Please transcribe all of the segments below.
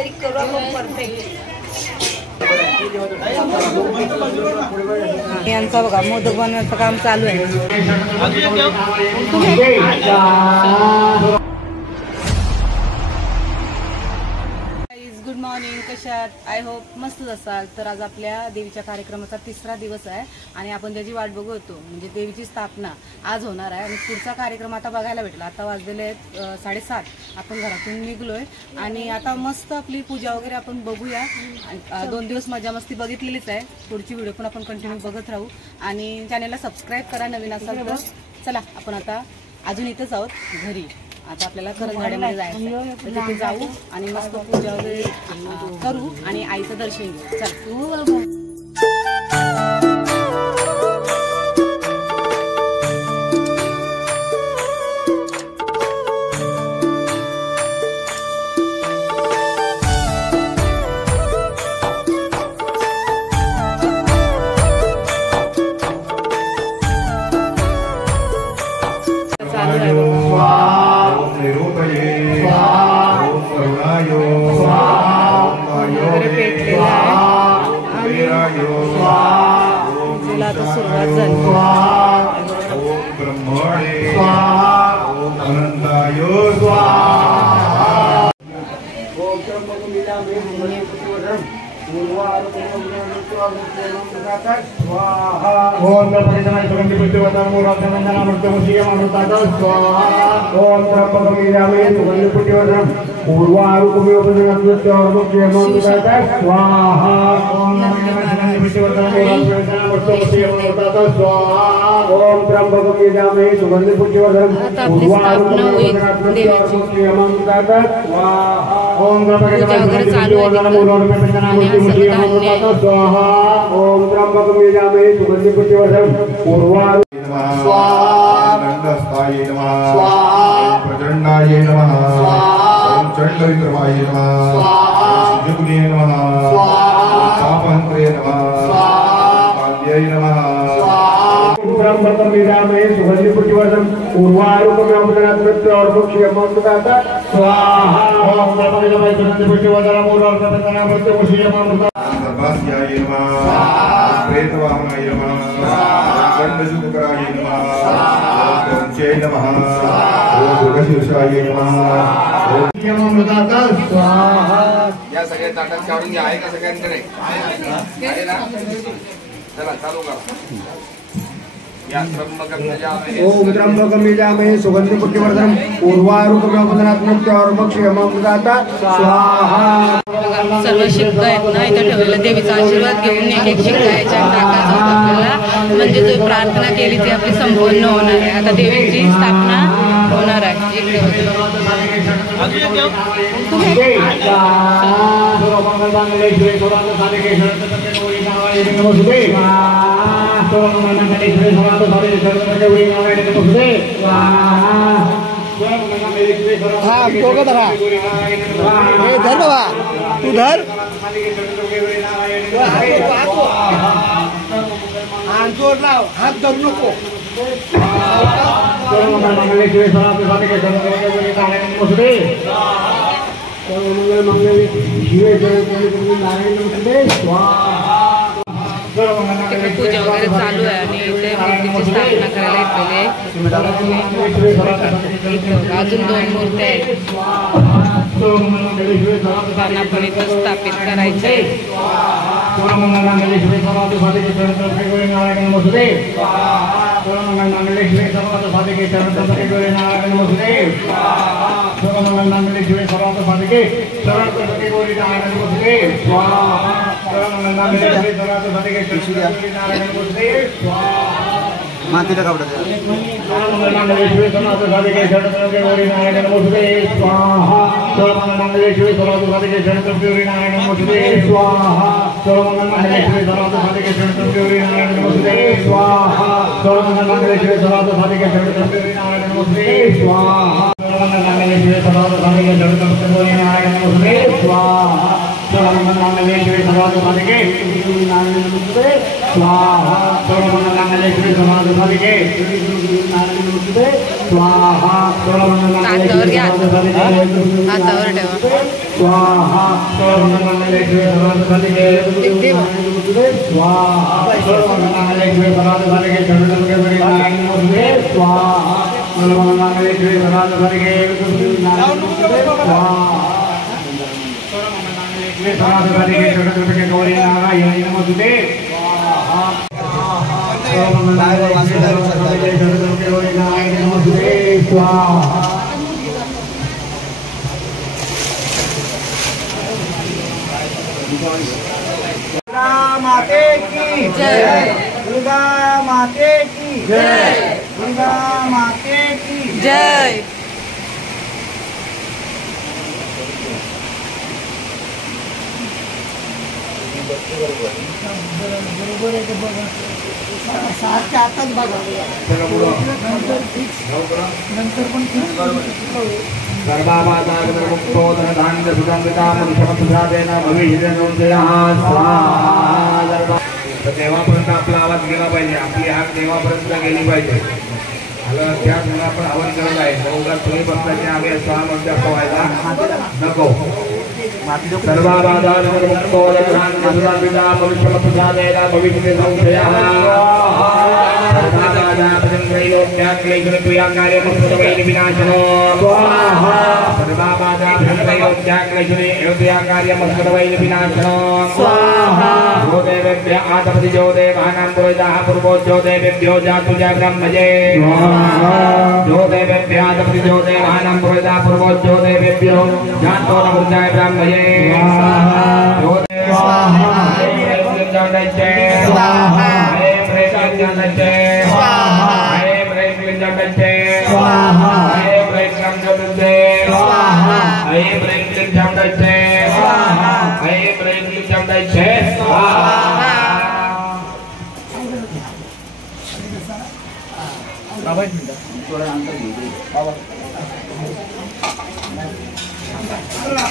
काहीतरी करू आपण परफेक्ट. यांचा बघा मोदक बनवण्याचं काम चालू आहे. गुड मॉर्निंग, कशात? आय होप मस्तच असाल. तर आज आपल्या देवीच्या कार्यक्रमाचा 3रा दिवस आहे आणि आपण त्याची वाट बघू होतो. म्हणजे देवीची स्थापना आज होणार आहे आणि पुढचा कार्यक्रम आता बघायला भेटला. आता वाजलेले आहेत 7:30. आपण घरातून निघलोय आणि आता मस्त आपली पूजा वगैरे आपण बघूया. 2 दिवस मजा मस्ती बघितलेलीच आहे. पुढची व्हिडिओ पण आपण कंटिन्यू बघत राहू आणि चॅनलला सबस्क्राईब करा नवीन असाल तर. चला आपण आता अजून इथंच आहोत घरी. आता आपल्याला करंजवाड्यामध्ये जायचं, तर तिथे जाऊ आणि मस्त पूजा वगैरे करू आणि आईचं दर्शन घेऊ. चल. सुरुवात झाली. ओम ब्रह्मणे स्वाहा, ओम अनंताय स्वाहा. ओम त्र्यंबकं सुगंधि पुष्टिवर्धनम् उर्वारुकं ओम स्वाहा. ओम त्र्यंबकं यजामहे सुगंधि पुष्टिवर्धनम् उर्वारुकं स्वाहा. दंडस्थाय नमः स्वाहा. प्रचंडाय नमः स्वाहा. ओम चंडविक्रमाय नमः स्वाहा. जुग्ने नमः स्वाहा. पापहंत्रे नमः स्वाहा. आद्याय नमः स्वाहा. त्र्यंबकं यजामहे सुगंधि पुष्टिवर्धनम् उर्वारुकं स्वाहा. ओम त्र्यंबकं सुगंधि पुष्टिवर्धनम् उर्वारुकं सर्वास्याय नमः प्रेतवाहनाय नमः दंडशुकराय नमः पंचय नमः दुर्गशीर्षाय नमः यममृताता स्वाहा. या सगळ्या ताटात काढून घ्या. आहे का सगळ्यांकडे? आहे ना? चला चालू करा. ओम त्र्यंबकं यजामहे सुगंधि पुष्टिवर्धनम् उर्वारुकं स्वाहा. सर्व शिक्का आहेत ना इथं ठेवलेलं. देवीचा आशीर्वाद घेऊन एक शिक्का याच्यात टाकायचा होता आपल्याला. म्हणजे जो प्रार्थना केली ती आपली संपूर्ण होणार आहे. आता देवीची स्थापना होणार आहे. इकडे हाँ तो धरा धर बाबा तू धर जोर लाव हात धरू नको. पूजा वगैरे चालू आहे आणि इथे मूर्तीची स्थापना करायला येतलेले. अजून 2 मूर्त्या आहेत. त्यांना पण इथं स्थापित करायचे. मातीला कापड हातावर घ्या, हातावर ठेवा. स्वाहा सर्वमंगलमंगले सर्वसंपदे स्वाहा सर्वमंगलमंगले सर्वसंपदे सर्वमंगलमंगले स्वाहा सर्वमंगलमंगले सर्वसंपदे स्वाहा सर्वमंगलमंगले सर्वसंपदे गौरी नारायण नमोस्तुते स्वाहा सर्वमंगलमंगले सर्वसंपदे गौरी नारायण नमोस्तुते स्वाहा दुर्गा माते की जय दुर्गा माते की जय दुर्गा माते की जय देवापर्यंत आपला आवाज गेला पाहिजे आपली हाक देवापर्यंत गेली पाहिजे त्या गुणा आपण आवाज करत आहे उगा तुम्ही बसल्याचे आम्ही सहा म्हणजे असं व्हायला नको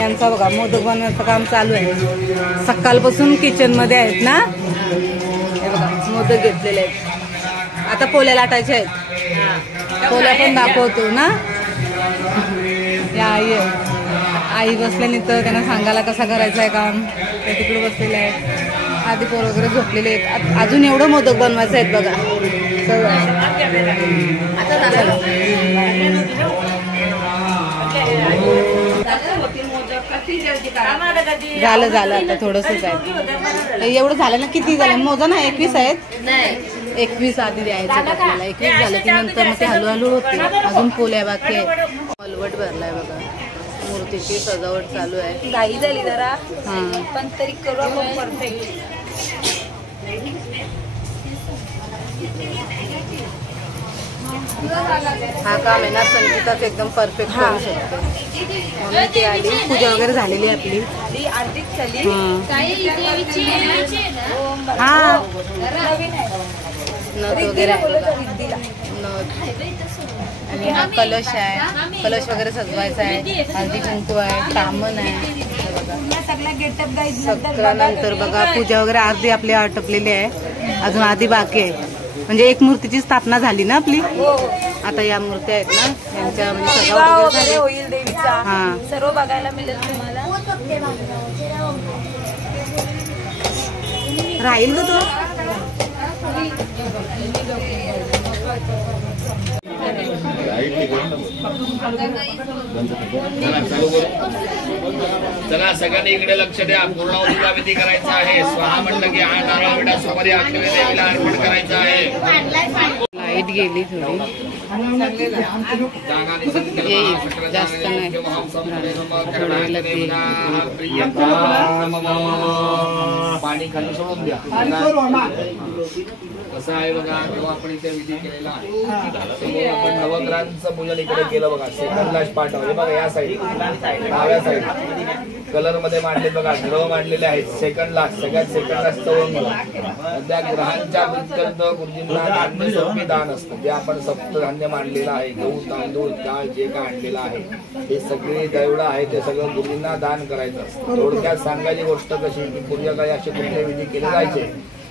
यांचा बघा मोदक बनवण्याचं काम चालू आहे सकाळपासून किचन मध्ये आहेत ना हे बघा मोदक घेतलेले आहेत आता पोल्या लाटायचे आहेत पोल्या पण दाखवतो ना या आई बसल्याने तर त्यांना सांगायला कसा करायचं आहे काम ते तिकडे बसलेले आहेत आधी पोर वगैरे झोपलेले आहेत अजून एवढं मोदक बनवायचं आहेत बघा झालं आता थोडंसंच आहे एवढं झालं ना किती झालं मोजा ना 21 आहेत 21 आधी द्यायचं आपल्याला 21 झालं की नंतर मग ते हळूहळू होते अजून पोल्या बाकी आहे अलवट भरलाय बघा मूर्तीची सजावट चालू आहे घाई झाली जरा हां पण तरी करू आपण परफेक्ट हा काम आहे ना संगीताच एकदम परफेक्ट करू शकतो म्हणून ती आली पूजा वगैरे झालेली आपली हा नथ वगैरे आहे नथ आणि हा कलश आहे कलश वगैरे सजवायचा आहे हळदी कुंकू आहे कामन आहे सगळ्यानंतर बघा पूजा वगैरे अर्धी आपली आटपलेली आहे अजून आधी बाकी आहे म्हणजे एक मूर्तीची स्थापना झाली ना आपली आता या मूर्त्या आहेत ना यांच्या म्हणजे सजावट वगैरे होईल देवीचा हा सर्व बघायला मिळेल तुम्हाला राहील ना तो चला सगळ्यांनी इकडे लक्ष द्या पूर्णावतीचा विधी करायचा आहे स्वाहा म्हणलं की हा नारळ विडा सोमवारी अक्षरे देवीला अर्पण करायचं आहे लाईट गेली थोडी येईल जास्त नाही थोडं वेळात येईल पाणी खाली सोडून द्या कसं आहे बघा तेव्हा आपण इथे विधी केलेला आहे समोर आपण नवग्रहांचं पूजन इकडे केलं बघा सेकंड पाठ आहे बघा या साईड डाव्या साईड कलर मध्ये मांडले बघा ग्रह मांडलेले आहेत सेकंड लास्ट सगळ्यात सेकंड लास्ट तवंग त्या ग्रहांच्या पर्यंत गुरुजींना धान्य स्वरूपी दान असतं जे आपण सप्तधान्य मांडलेलं आहे गहू तांदूळ डाळ जे काय आणलेलं आहे हे सगळे जेवढं आहे ते सगळं गुरुजींना दान करायचं असतं थोडक्यात सांगायची गोष्ट कशी की पूर्वीकाळी असे कुठले विधी केले जायचे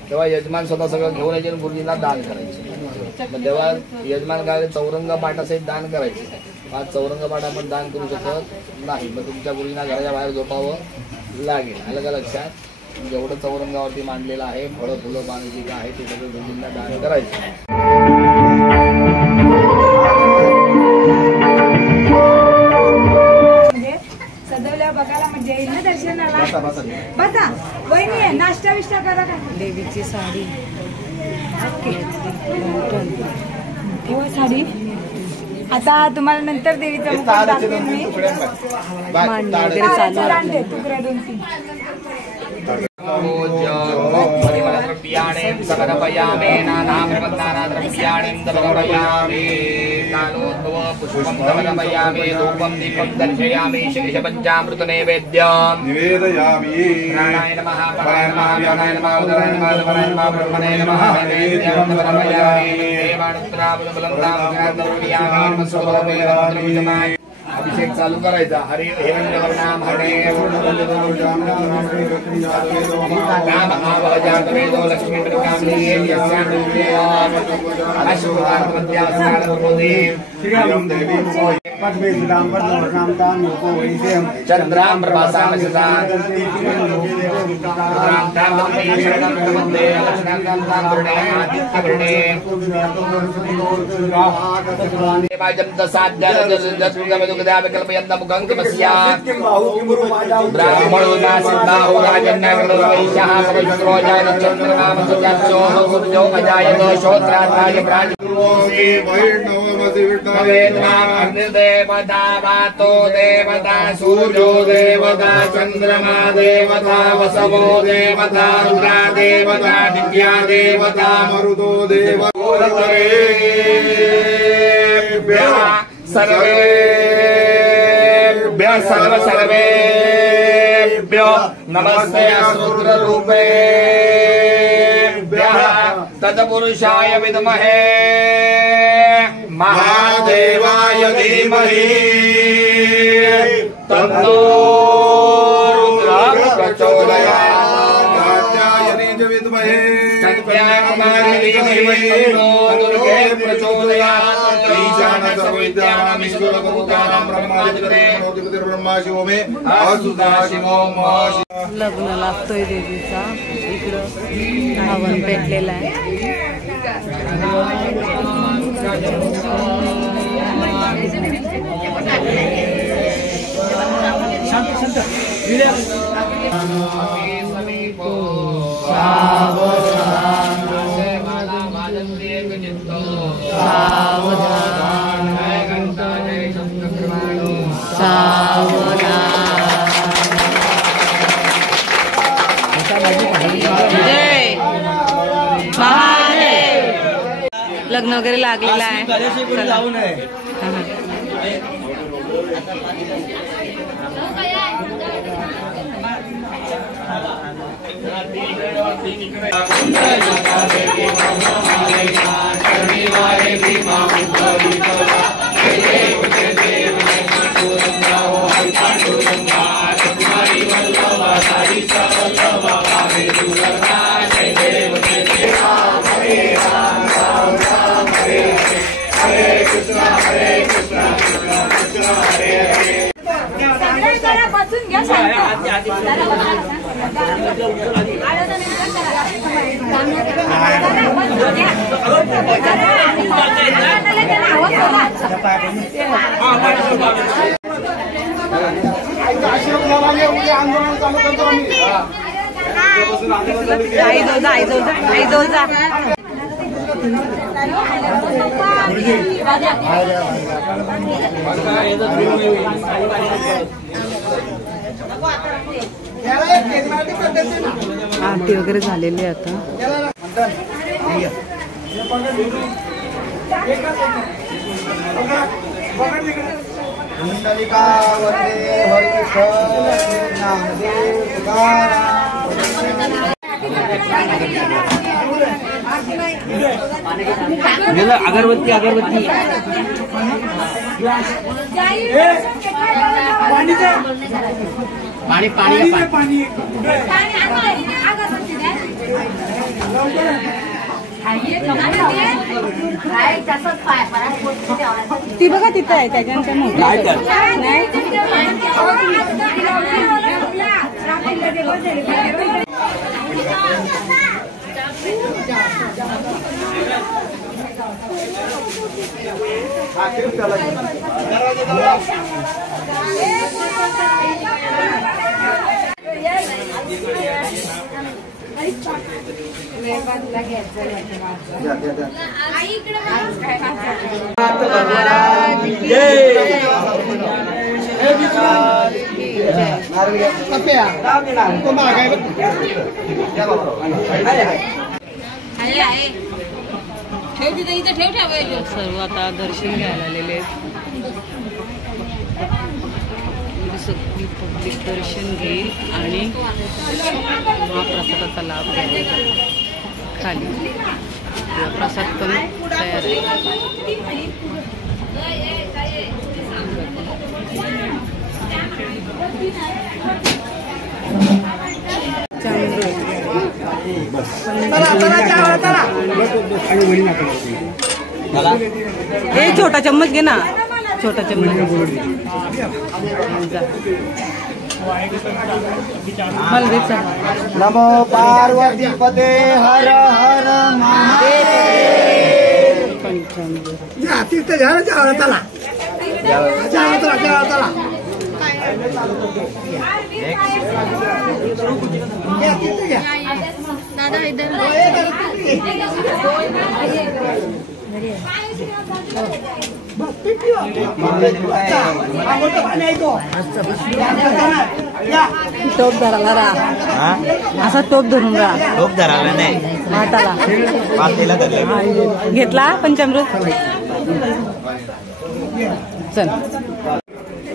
तेव्हा यजमान स्वतः सगळं घेऊन यायचे गुरुजींना दान करायचे तेव्हा यजमान काय चौरंग पाठासहित दान करायचे आज चौरंगपाठ आपण दान करू शकत नाही, मग तुमच्या मुलींना घराच्या बाहेर झोपावं लागेल. आलं का लक्षात? जेवढं चौरंगावरती मांडलेलं आहे फळं फुलं पाणी जे काय आहे ते सगळं मुलींना दान करायचं. सजवल्या बघायला म्हणजे येईल ना दर्शनाला. बसा वहिनी आहे, नाश्ता विष्टा करा का. देवीची साडी तेव्हा साडी आता तुम्हाला नंतर देवीचा मुकुट दाखवेन मी. मांडणी वगैरे चालू आहे. आणते तुकड्या 2-3. द्रव्याणे समर्पयामि नानाप्रपन्नाना द्रव्याणि समर्पयामि कालोद्भव पुष्पं समर्पयामि धूपं दीपं दर्शयामि शेषपञ्चामृत नैवेद्यं निवेदयामि. प्राणाय नमः पराय नमः व्यानाय नमः उदराय नमः धमनाय नमः ब्रह्मणे नमः नैवेद्यं समर्पयामि देवानुत्राबुलबलन्तां द्रव्यामि नमस्कृतोमेव. अभिषेक चालू करायचा. हरे हिरण्यवर्णाम हरे महावजातवेदो लक्ष्मी चंद्राम प्रभासाम ब्राह्मणो नासिद्धाहो राजन्नागरो वैश्यः सर्वश्रोजाय चन्द्रमाम सुजातो सूर्यो अजायतो श्रोत्राय प्राणिकोसे वैष्णवमसि विष्णवेत्माम अग्निदेवता वातो देवता सूर्यो देवता चन्द्रमा देवता वसवो देवता रुद्रा देवता दिव्या देवता मरुतो देवता सर्वेभ्यो नमस्ते असूत्ररूपेभ्यः तत्पुरुषाय विद्महे महादेवाय धीमहि तन्नो रुद्रः प्रचोदयात् कात्यायने च विद्महे सत्याकुमारी धीमहि तन्नो दुर्गे प्रचोदयात् ईशानः सर्वविद्यानामीश्वरभूतानां ब्रह्माधिपते ब्रह्मा शिवो मे असुदाशिवो लग्न लागतोय देवीचा. इकडं हवन पेटलेलं आहे. लग्न वगैरे लागलेलं आहे. बसून घ्या शांत. आरती वगैरे झालेली आहे आता. अगरबत्ती अगरबत्ती पाणी पाणी पाणी ती बघा तिथं आहे त्याच्यानंतर मोठं सर्व आता दर्शन घ्यायला आलेले आहेत. सगळी पब्लिक दर्शन घेईल आणि महाप्रसादाचा लाभ घ्यायला खाली प्रसाद पण तयार आहे. हे छोटा चम्मच घे ना, छोटा चम्मच. नमो पार्वती पते हर हर महादेव. तीर्थ घ्या ना चला चला दादा इधर टोप धराला रा, असा टोप धरून रा. टोप धराला नाही, हाताला घेतला पंचामृत. चल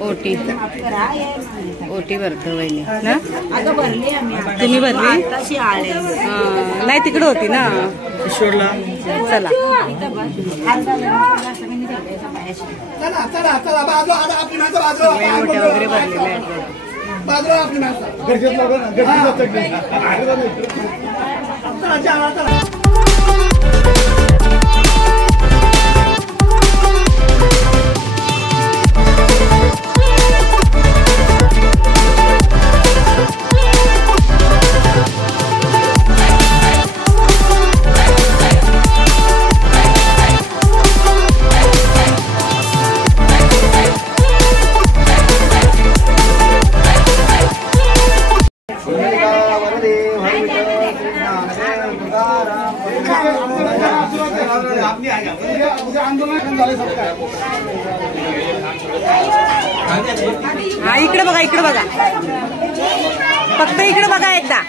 ओटी भरतो वहिनी ना. तुम्ही भरली नाही, तिकडे होती ना ईश्वरला. चला मोठ्या वगैरे भरलेल्या आहेत. हा इकडे बघा, इकडे बघा, फक्त इकडे बघा एकदा.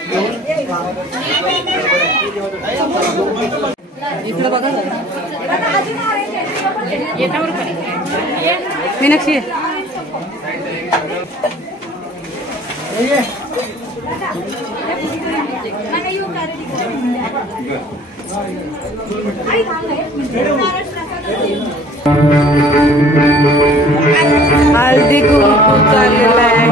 इकडे बघा मीनाक्षी. हल्दी कुंकू चाललेला आहे.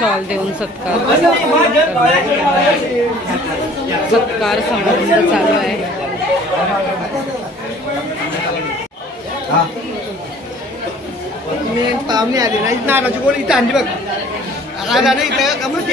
शॉल देऊन सत्कार समारंभ चालू आहे. मी पाहुणे आले नाही, नारळाची गोळी इथं आणली बघ. आला नाही इथं का मग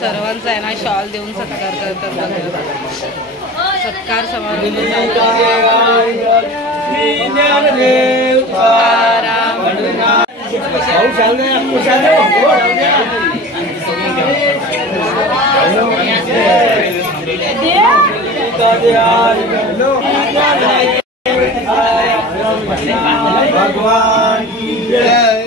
सर्वांचा आहे ना शॉल देऊन सत्कार करतात. सत्कार समारंभ भगवान की जय.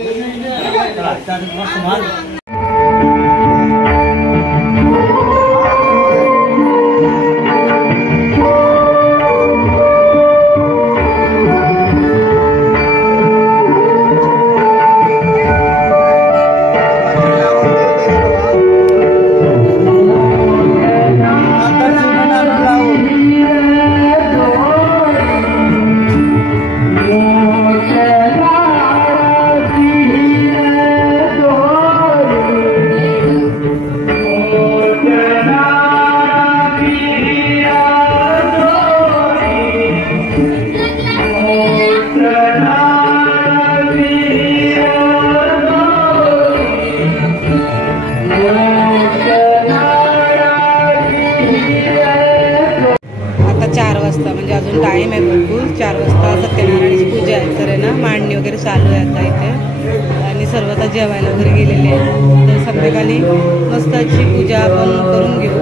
म्हणजे अजून टाईम आहे भरपूर. 4 वाजता सत्यनारायणाची पूजा आहे तर आहे ना मांडणी वगैरे चालू आहे आता इथे आणि सर्व आता जेवायला वगैरे गेलेले आहे. तर संध्याकाळी मस्त अशी पूजा आपण करून घेऊ.